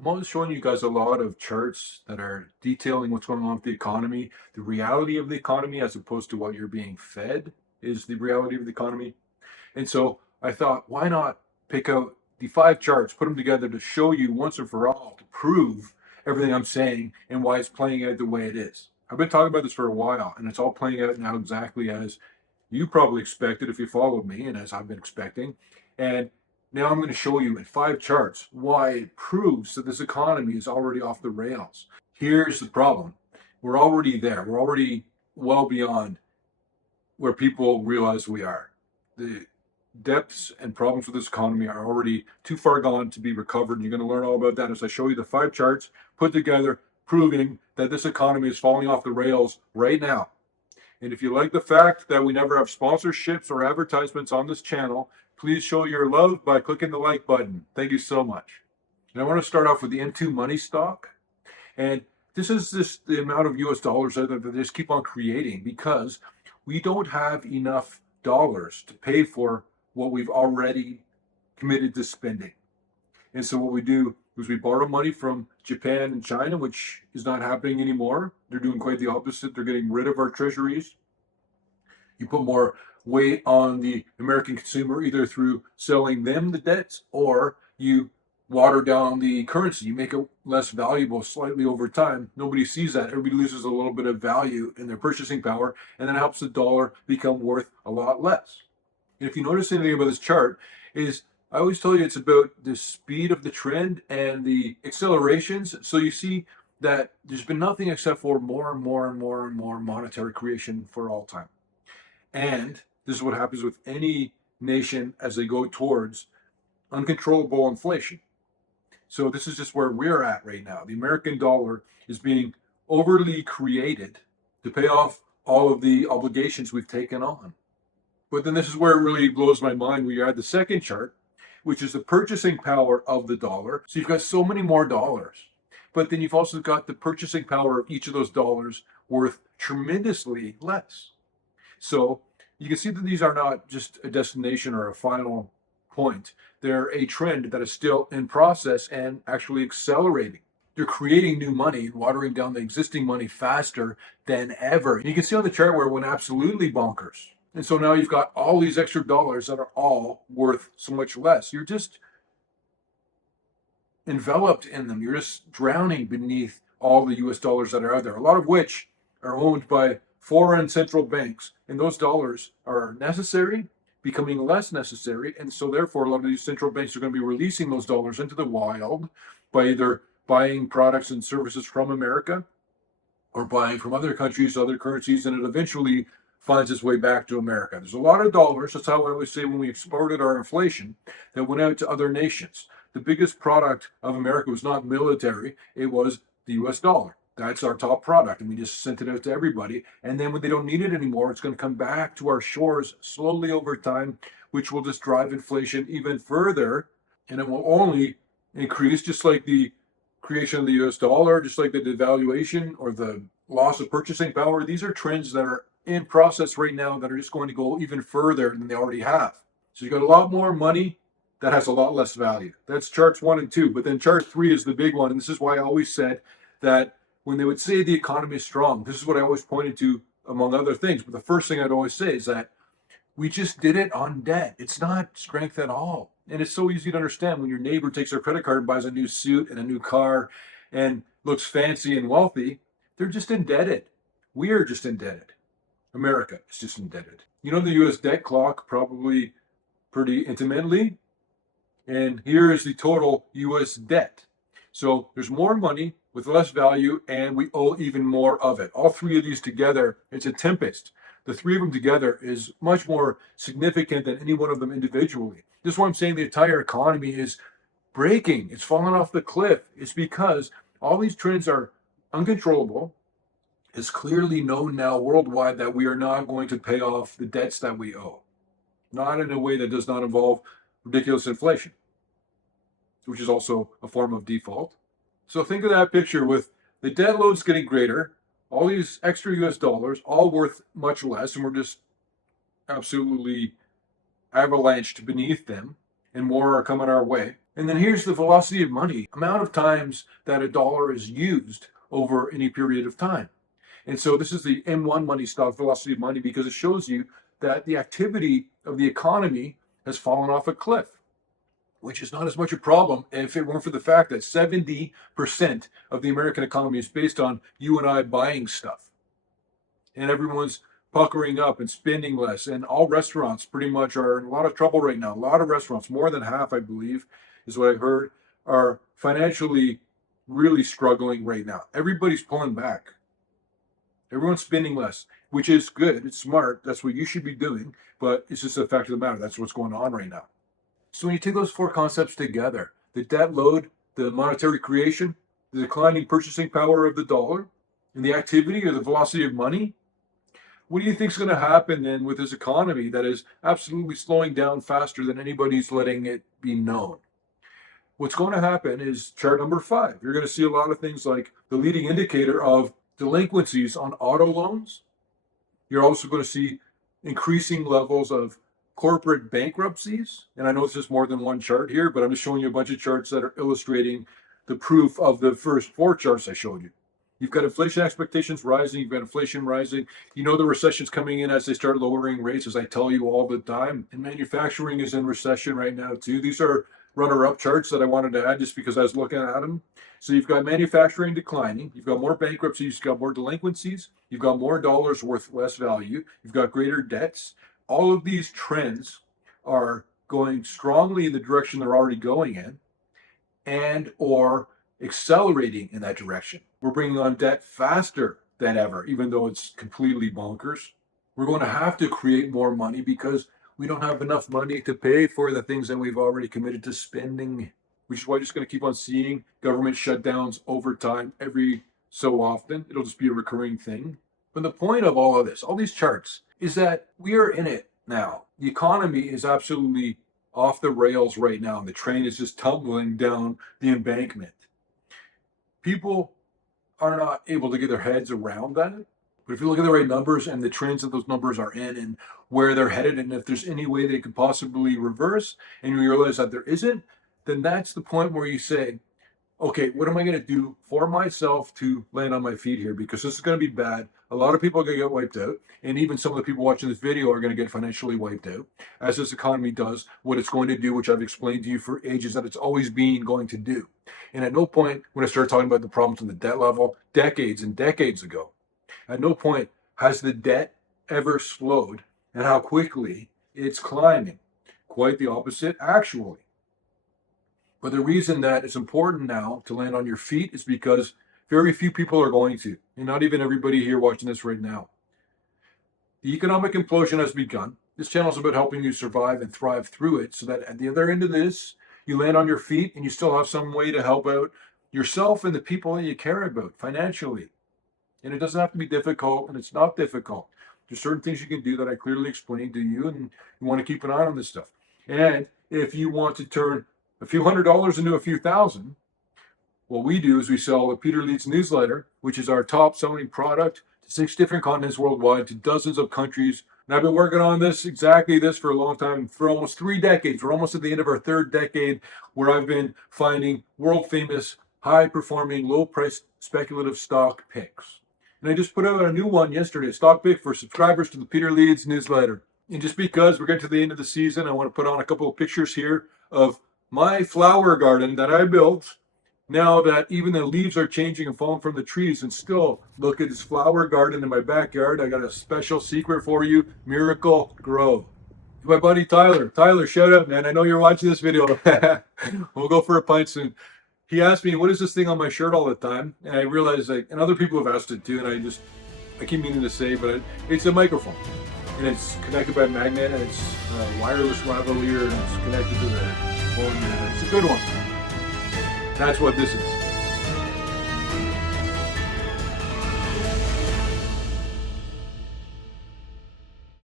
I'm always showing you guys a lot of charts that are detailing what's going on with the economy, the reality of the economy, as opposed to what you're being fed is the reality of the economy. And so I thought, why not pick out the five charts, put them together to show you once and for all, to prove everything I'm saying and why it's playing out the way it is. I've been talking about this for a while, and it's all playing out now exactly as you probably expected if you followed me, and as I've been expecting. And now I'm going to show you in five charts why it proves that this economy is already off the rails. Here's the problem. We're already there. We're already well beyond where people realize we are. The depths and problems with this economy are already too far gone to be recovered. And you're going to learn all about that as I show you the five charts put together proving that this economy is falling off the rails right now. And if you like the fact that we never have sponsorships or advertisements on this channel, please show your love by clicking the like button. Thank you so much. And I want to start off with the M2 money stock. And this is just the amount of US dollars that they just keep on creating because we don't have enough dollars to pay for what we've already committed to spending. And so what we do is we borrow money from Japan and China, which is not happening anymore. They're doing quite the opposite. They're getting rid of our treasuries. You put more weight on the American consumer either through selling them the debts or you water down the currency. You make it less valuable slightly over time. Nobody sees that. Everybody loses a little bit of value in their purchasing power, and that helps the dollar become worth a lot less. And if you notice anything about this chart, is I always tell you it's about the speed of the trend and the accelerations. So you see that there's been nothing except for more and more and more and more monetary creation for all time. And this is what happens with any nation as they go towards uncontrollable inflation. So this is just where we're at right now. The American dollar is being overly created to pay off all of the obligations we've taken on. But then this is where it really blows my mind. We add the second chart, which is the purchasing power of the dollar. So you've got so many more dollars. But then you've also got the purchasing power of each of those dollars worth tremendously less. So you can see that these are not just a destination or a final point. They're a trend that is still in process and actually accelerating. They're creating new money and watering down the existing money faster than ever. And you can see on the chart where it went absolutely bonkers. And so now you've got all these extra dollars that are all worth so much less. You're just enveloped in them. You're just drowning beneath all the US dollars that are out there, a lot of which are owned by foreign central banks. And those dollars are necessary, becoming less necessary. And so, therefore, a lot of these central banks are going to be releasing those dollars into the wild by either buying products and services from America or buying from other countries, other currencies, and it eventually finds its way back to America. There's a lot of dollars. That's how I always say when we exported our inflation that went out to other nations. The biggest product of America was not military, it was the US dollar. That's our top product, and we just sent it out to everybody. And then when they don't need it anymore, it's going to come back to our shores slowly over time, which will just drive inflation even further. And it will only increase, just like the creation of the US dollar, just like the devaluation or the loss of purchasing power. These are trends that are in process right now that are just going to go even further than they already have. So you got a lot more money that has a lot less value. That's charts 1 and 2. But then chart 3 is the big one. And this is why I always said that when they would say the economy is strong, this is what I always pointed to, among other things. But the first thing I'd always say is that we just did it on debt. It's not strength at all. And it's so easy to understand when your neighbor takes their credit card and buys a new suit and a new car and looks fancy and wealthy. They're just indebted. We are just indebted. America is just indebted. You know the US debt clock probably pretty intimately. And here is the total US debt. So there's more money with less value, and we owe even more of it. All three of these together, it's a tempest. The three of them together is much more significant than any one of them individually. This is why I'm saying the entire economy is breaking. It's falling off the cliff. It's because all these trends are uncontrollable. It's clearly known now worldwide that we are not going to pay off the debts that we owe. Not in a way that does not involve ridiculous inflation, which is also a form of default. So think of that picture with the debt loads getting greater, all these extra US dollars, all worth much less, and we're just absolutely avalanched beneath them. and more are coming our way. And then here's the velocity of money, amount of times that a dollar is used over any period of time. And so this is the M1 money stock, velocity of money, because it shows you that the activity of the economy has fallen off a cliff, which is not as much a problem if it weren't for the fact that 70% of the American economy is based on you and I buying stuff. And everyone's puckering up and spending less. And all restaurants pretty much are in a lot of trouble right now. A lot of restaurants, more than half, I believe, is what I've heard, are financially really struggling right now. Everybody's pulling back. Everyone's spending less, which is good. It's smart. That's what you should be doing. But it's just a fact of the matter. That's what's going on right now. So when you take those four concepts together, the debt load, the monetary creation, the declining purchasing power of the dollar, and the activity or the velocity of money, what do you think is going to happen then with this economy that is absolutely slowing down faster than anybody's letting it be known? What's going to happen is chart number 5. You're going to see a lot of things like the leading indicator of delinquencies on auto loans. You're also going to see increasing levels of corporate bankruptcies. And I know it's just more than one chart here, but I'm just showing you a bunch of charts that are illustrating the proof of the first 4 charts I showed you. You've got inflation expectations rising. You've got inflation rising. You know the recession's coming in as they start lowering rates, as I tell you all the time. And manufacturing is in recession right now, too. These are runner-up charts that I wanted to add just because I was looking at them. So you've got manufacturing declining. You've got more bankruptcies. You've got more delinquencies. You've got more dollars worth less value. You've got greater debts. All of these trends are going strongly in the direction they're already going in, and or accelerating in that direction. We're bringing on debt faster than ever, even though it's completely bonkers. We're going to have to create more money because we don't have enough money to pay for the things that we've already committed to spending, which is why you're just going to keep on seeing government shutdowns over time every so often. It'll just be a recurring thing. But the point of all of this, all these charts, is that we are in it now. The economy is absolutely off the rails right now. The train is just tumbling down the embankment. People are not able to get their heads around that. But if you look at the right numbers and the trends that those numbers are in and where they're headed, and if there's any way they could possibly reverse, and you realize that there isn't, then that's the point where you say, okay, what am I going to do for myself to land on my feet here? Because this is going to be bad. A lot of people are going to get wiped out. And even some of the people watching this video are going to get financially wiped out, as this economy does what it's going to do, which I've explained to you for ages that it's always been going to do. And at no point, when I started talking about the problems on the debt level, decades and decades ago, at no point has the debt ever slowed and how quickly it's climbing. Quite the opposite, actually. But the reason that it's important now to land on your feet is because very few people are going to, and not even everybody here watching this right now. The economic implosion has begun. This channel is about helping you survive and thrive through it so that at the other end of this, you land on your feet and you still have some way to help out yourself and the people that you care about financially. And it doesn't have to be difficult, and it's not difficult. There's certain things you can do that I clearly explained to you, and you want to keep an eye on this stuff. And if you want to turn a few $100s into a few thousand, what we do is we sell the Peter Leeds newsletter, which is our top selling product to 6 different continents worldwide, to dozens of countries. And I've been working on exactly this for a long time, for almost 3 decades. We're almost at the end of our 3rd decade, where I've been finding world famous, high performing, low price speculative stock picks. And I just put out a new one yesterday, a stock pick for subscribers to the Peter Leeds newsletter. And just because we're getting to the end of the season, I want to put on a couple of pictures here of my flower garden that I built, now that even the leaves are changing and falling from the trees. And still, look at this flower garden in my backyard. I got a special secret for you, Miracle Grow. My buddy Tyler. Tyler, shout out, man. I know you're watching this video. We'll go for a pint soon. He asked me, what is this thing on my shirt all the time? And I realized, and other people have asked it too, and I keep meaning to say, but it's a microphone. And it's connected by a magnet, and it's wireless lavalier, and it's connected to the phone. It's a good one. That's what this is.